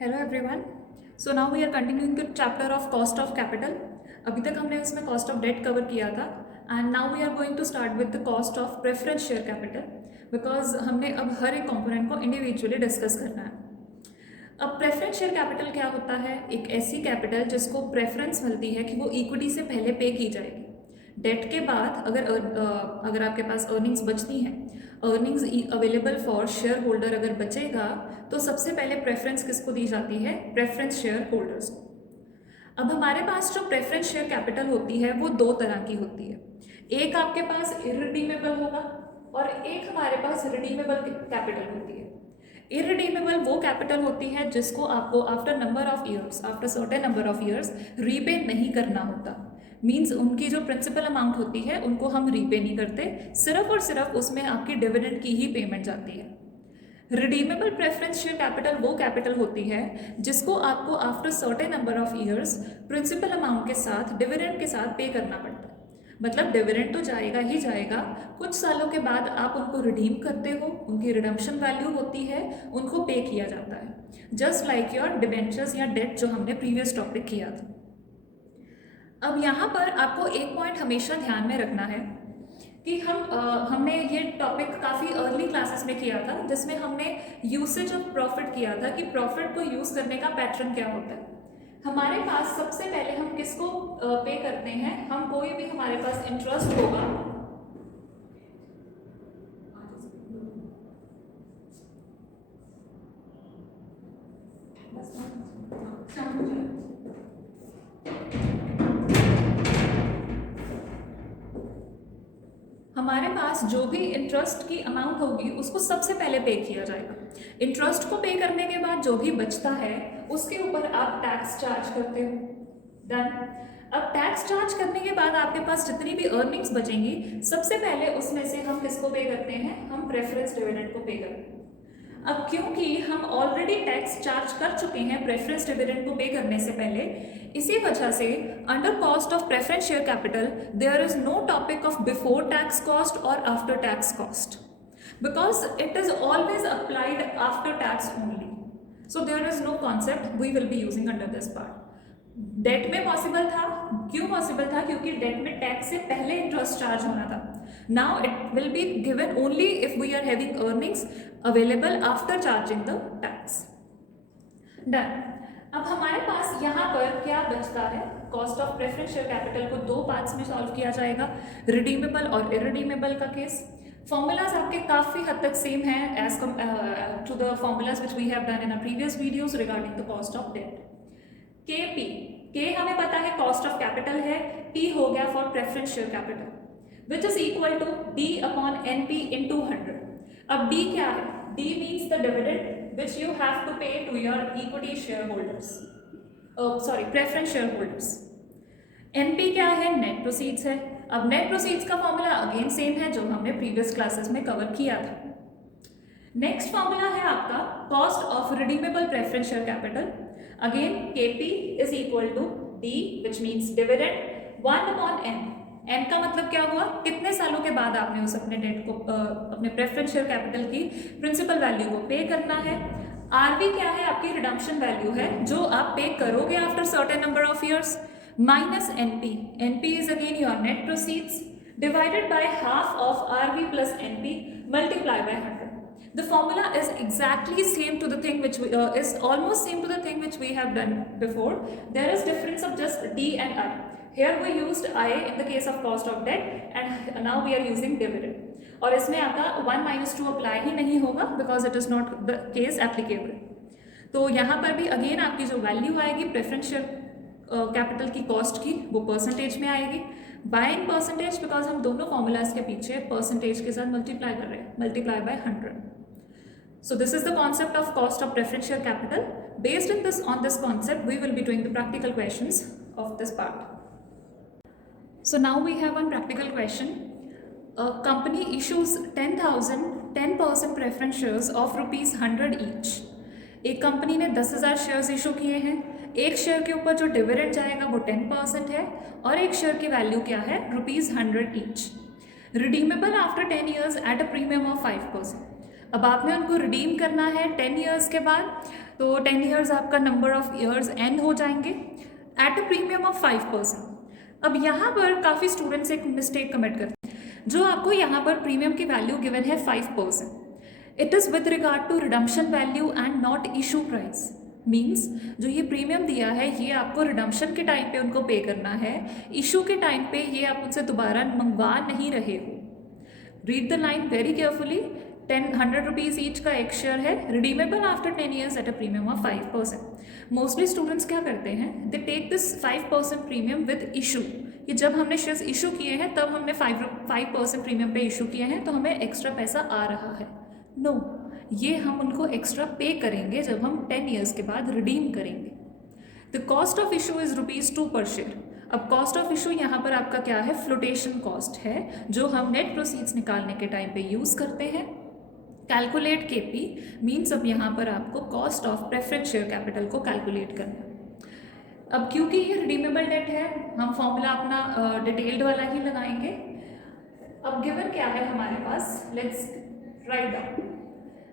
Hello everyone. So now we are continuing the chapter of cost of capital. अभी तक हमने उसमें cost of date cover किया था and now we are going to start with the cost of preference share capital because हमने अब हर एक component को इंडिविजुअली डिस्कस करना है। अब प्रेफरेंस शेयर कैपिटल क्या होता है? एक ऐसी कैपिटल जिसको प्रेफरेंस मिलती है कि वो इक्विटी से पहले पे की जाएगी। डेट के बाद अगर आपके पास अर्निंग्स बचती हैं, earnings available for share holder अगर बचेगा तो सबसे पहले प्रेफरेंस किसको दी जाती है? प्रेफरेंस शेयर होल्डर्स को। अब हमारे पास जो प्रेफरेंस शेयर कैपिटल होती है वो दो तरह की होती है। एक आपके पास इररिडीमेबल होगा और एक हमारे पास रिडीमेबल कैपिटल होती है। इररिडीमेबल वो कैपिटल होती है जिसको आपको after certain number of years repay नहीं करना होता। मीन्स उनकी जो प्रिंसिपल अमाउंट होती है उनको हम रीपे नहीं करते, सिर्फ और सिर्फ उसमें आपकी डिविडेंड की ही पेमेंट जाती है। रिडीमेबल प्रेफरेंस शेयर कैपिटल वो कैपिटल होती है जिसको आपको after certain number of years principal amount के साथ डिविडेंड के साथ पे करना पड़ता है। मतलब डिविडेंड तो जाएगा ही जाएगा, कुछ सालों के बाद आप उनको रिडीम करते हो, उनकी रिडम्पशन वैल्यू होती है, उनको पे किया जाता है, जस्ट लाइक योर डिबेंचर्स या डेट जो हमने प्रीवियस टॉपिक किया था। अब यहाँ पर आपको एक पॉइंट हमेशा ध्यान में रखना है कि हमने ये टॉपिक काफ़ी अर्ली क्लासेस में किया था जिसमें हमने यूसेज ऑफ प्रॉफिट किया था कि प्रॉफिट को यूज़ करने का पैटर्न क्या होता है। हमारे पास सबसे पहले हम किसको पे करते हैं? हम कोई भी हमारे पास इंटरेस्ट होगा, हमारे पास जो भी इंटरेस्ट की अमाउंट होगी उसको सबसे पहले पे किया जाएगा। इंटरेस्ट को पे करने के बाद जो भी बचता है उसके ऊपर आप टैक्स चार्ज करते हो। डन। अब टैक्स चार्ज करने के बाद आपके पास जितनी भी अर्निंग्स बचेंगी सबसे पहले उसमें से हम किसको पे करते हैं? हम प्रेफरेंस डिविडेंड को पे करते हैं। अब क्योंकि हम ऑलरेडी टैक्स चार्ज कर चुके हैं प्रेफरेंस डिविडेंड को पे करने से पहले, इसी वजह से under cost of preference share capital there is no topic of before tax cost और after tax cost because it is always applied after tax only. So there is no concept we will be using under this part. Debt में possible था, क्यों possible था? क्योंकि date में tax से पहले interest charge होना था। Now it will be given only if we are having earnings available after charging the tax. Done. अब हमारे पास यहाँ पर क्या बचता है? Cost of preference share capital को दो पार्ट्स में सॉल्व किया जाएगा, रिडीमेबल और इररिडीमेबल का केस। फॉर्मूलाज आपके काफ़ी हद तक सेम है as to the formulas which we have done in a previous videos regarding the cost of debt. K P, के हमें पता है कॉस्ट ऑफ कैपिटल है, पी हो गया for preference share capital which is equal to D upon N P into 100। अब D क्या है? D means the dividend which you have to pay to your equity share holders, preference share holders. NP क्या है? Net proceeds है। अब net proceeds का formula again same है जो हमने प्रीवियस क्लासेस में कवर किया था। नेक्स्ट फॉर्मूला है आपका cost of redeemable preference share capital. Again KP is equal to D which means dividend 1 upon N। N का मतलब क्या हुआ? कितने सालों के बाद आपने उस अपने डेट को अपने प्रेफरेंस शेयर कैपिटल की प्रिंसिपल वैल्यू को पे करना है। RV क्या है? आपकी रिडम्पशन वैल्यू है जो आप पे करोगे after certain number of years, minus NP। NP is again your net proceeds divided by half of RV plus NP multiply by 100। The formula is exactly same to the thing which is almost same to the thing which we have done before. There is difference of just D and I. Here we used I in the case of cost of debt and now we are using dividend. और इसमें आपका 1 minus 2 apply ही नहीं होगा because it is not the case applicable. तो यहाँ पर भी again आपकी जो value आएगी प्रेफरेंस शेयर कैपिटल की कॉस्ट की वो परसेंटेज में आएगी। बाय इन परसेंटेज बिकॉज हम दोनों फॉर्मूलाज के पीछे परसेंटेज के साथ मल्टीप्लाई कर रहे हैं, multiply by 100। So this is the concept of cost of preference share capital. Based on this concept, we will be doing the practical questions of this part. So now we have one practical question. A company issues 10% preference shares of rupees 100 each. एक company ने 10,000 shares issue किए हैं। एक share के ऊपर जो dividend जाएगा वो 10% है और एक शेयर की वैल्यू क्या है? Rupees 100 each. Redeemable after 10 years at a premium of 5%। अब आपने उनको रिडीम करना है 10 ईयर्स के बाद तो 10 ईयर्स आपका नंबर ऑफ ईयर्स एंड हो जाएंगे एट अ प्रीमियम ऑफ 5%। अब यहाँ पर काफ़ी स्टूडेंट्स एक मिस्टेक कमिट करते हैं, जो आपको यहाँ पर प्रीमियम की वैल्यू गिवन है 5%, it is with regard to redemption value and not issue price. Means जो ये प्रीमियम दिया है ये आपको रिडम्पशन के टाइम पे उनको पे करना है, इशू के टाइम पे ये आप उनसे दोबारा मंगवा नहीं रहे हो। Read the line very carefully. 100 rupees each का एक शेयर है, redeemable after 10 years at a premium of 5%। Mostly students क्या करते हैं, they take this 5% premium with issue, कि जब हमने शेयर्स इशू किए हैं तब हमने 5% प्रीमियम पे इशू किए हैं तो हमें एक्स्ट्रा पैसा आ रहा है। नो, ये हम उनको एक्स्ट्रा पे करेंगे जब हम 10 ईयर्स के बाद रिडीम करेंगे। The cost of issue is ₹2 पर शेयर। अब कॉस्ट ऑफ इशू यहाँ पर आपका क्या है, फ्लोटेशन कॉस्ट है, जो हम नेट प्रोसीड्स निकालने के टाइम पे यूज़ करते हैं। कैलकुलेट केपी मीन्स अब यहाँ पर आपको cost of preference share capital को कैलकुलेट करना है। अब क्योंकि ये रिडीमेबल डेट है, हम फॉर्मूला अपना डिटेल्ड वाला ही लगाएंगे। अब गिवन क्या है हमारे पास, लेट्स राइट डाउन।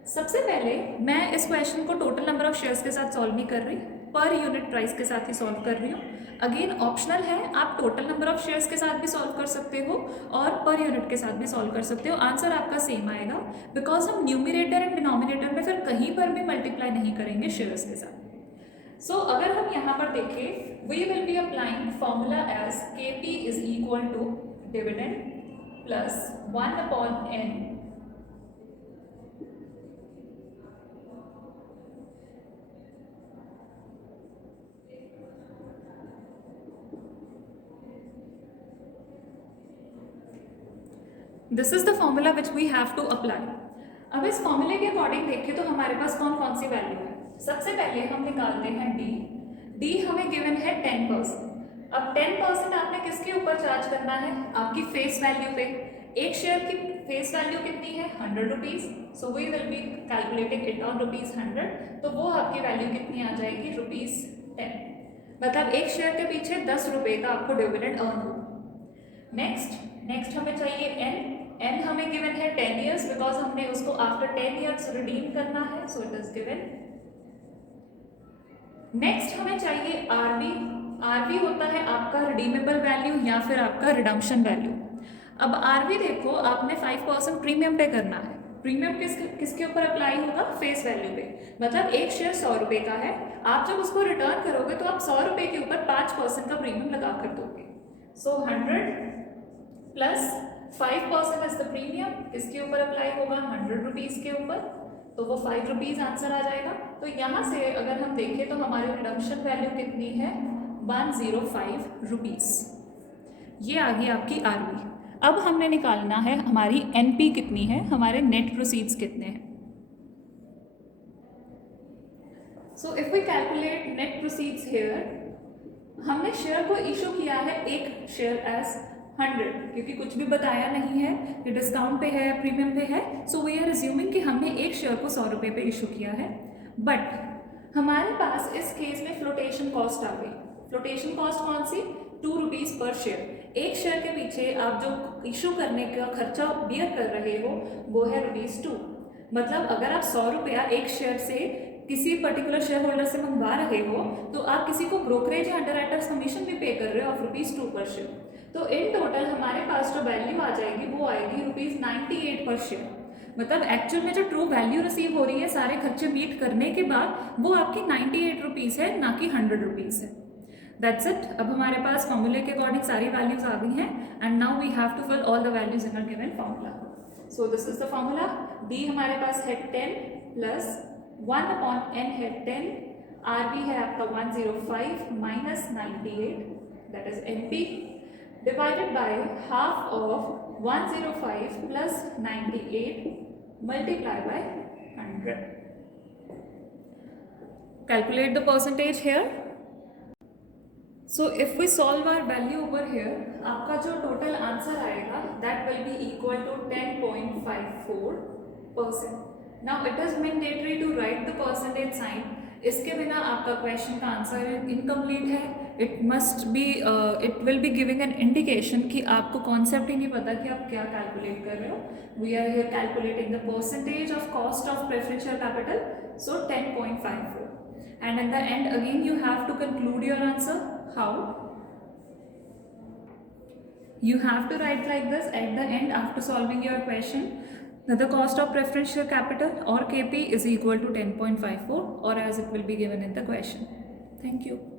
सबसे पहले मैं इस क्वेश्चन को टोटल नंबर ऑफ शेयर्स के साथ सॉल्व नहीं कर रही, पर यूनिट प्राइस के साथ ही सॉल्व कर रही हूँ। अगेन ऑप्शनल है, आप टोटल नंबर ऑफ शेयर्स के साथ भी सॉल्व कर सकते हो और पर यूनिट के साथ भी सॉल्व कर सकते हो, आंसर आपका सेम आएगा, बिकॉज हम न्यूमिनेटर एंड डिनोमिनेटर में फिर कहीं पर भी मल्टीप्लाई नहीं करेंगे शेयर्स के साथ। सो अगर हम यहाँ पर देखें, we will be applying formula as KP is equal to dividend plus 1/n this is the formula which we have to apply. अब इस फॉर्मूले के अकॉर्डिंग देखें तो हमारे पास कौन कौन सी वैल्यू है। सबसे पहले हम निकालते हैं डी हमें गिवन है 10%। अब 10% आपने किसके ऊपर चार्ज करना है, आपकी फेस वैल्यू पे। एक शेयर की फेस वैल्यू कितनी है, 100 rupees. So we will be calculating it on ₹100, तो वो आपकी वैल्यू कितनी आ जाएगी, ₹10। मतलब एक शेयर के पीछे 10 रुपये का आपको डिविडेंड अर्न हो। नेक्स्ट हमें चाहिए एन हमें गिवन है 10 ईयर्स, बिकॉज हमने उसको आफ्टर 10 ईयर्स रिडीम करना है, so it is given. Next हमें चाहिए आरवी होता है आपका रिडीमेबल वैल्यू या फिर आपका रिडम्पशन वैल्यू। अब आरवी देखो, आपने 5% प्रीमियम पे करना है। प्रीमियम किसके ऊपर अप्लाई होगा, फेस वैल्यू पे। मतलब एक शेयर 100 रुपये का है, आप जब उसको रिटर्न करोगे तो आप 100 रुपये के ऊपर 5% का प्रीमियम लगा कर दोगे। सो 100 प्लस 5% इज द प्रीमियम, किसके ऊपर अप्लाई होगा, 100 रुपीज़ के ऊपर, तो वो 5 रुपीज़ आंसर आ जाएगा। तो यहाँ से अगर हम देखें तो हमारी रिडम्पशन वैल्यू कितनी है, 105 रुपीज़। ये आ गई आपकी आरवी। अब हमने निकालना है हमारी एनपी कितनी है, हमारे नेट प्रोसीड्स कितने हैं। So if we calculate net proceeds here, हमने शेयर को इशू किया है एक शेयर एज 100, क्योंकि कुछ भी बताया नहीं है कि डिस्काउंट पे है, प्रीमियम पे है। सो वी आर अज्यूमिंग कि हमने एक शेयर को 100 रुपये पे इशू किया है। बट हमारे पास इस केस में फ्लोटेशन कॉस्ट आ गई। फ्लोटेशन कॉस्ट कौन सी, 2 रुपीज़ पर शेयर। एक शेयर के पीछे आप जो इशू करने का खर्चा बियर कर रहे हो वो है ₹2। मतलब अगर आप 100 रुपया एक शेयर से किसी पर्टिकुलर शेयर होल्डर से मंगवा रहे हो तो आप किसी को ब्रोकरेज या अंडरराइटर्स कमीशन भी पे कर रहे हो ऑफ ₹2 पर शेयर। तो इन टोटल हमारे पास जो वैल्यू आ जाएगी वो आएगी ₹98 पर शेयर। मतलब एक्चुअल में जो ट्रू वैल्यू रिसीव हो रही है सारे खर्चे मीट करने के बाद, वो आपकी 98 रुपीज़ है, ना कि 100 रुपीज़ है। That's it. अब हमारे पास फॉर्मूले के अकॉर्डिंग सारी वैल्यूज आ गई हैं and now we have to fill all the values in a given formula. So this is the formula. D हमारे पास है 10 प्लस 1/n है 10, आरबी है आपका 105 minus 98, that is NP, divided by half of 105 plus 98 multiplied by 100. Calculate the percentage here. So if we solve our value over here, आपका जो total answer आएगा that will be equal to 10.54%. Now it is mandatory to write the percentage sign. इसके बिना आपका question का answer incomplete है। It must be it will be giving an indication कि आपको कॉन्सेप्ट ही नहीं पता कि आप क्या कैलकुलेट कर रहे हो। We are here calculating the percentage of cost of preferential capital, so 10.54, and at the end again you have to conclude your answer. How? You have to write like this at the end after solving your question, that the cost of preferential capital or KP is equal to 10.54, or as it will be given in the question. Thank you.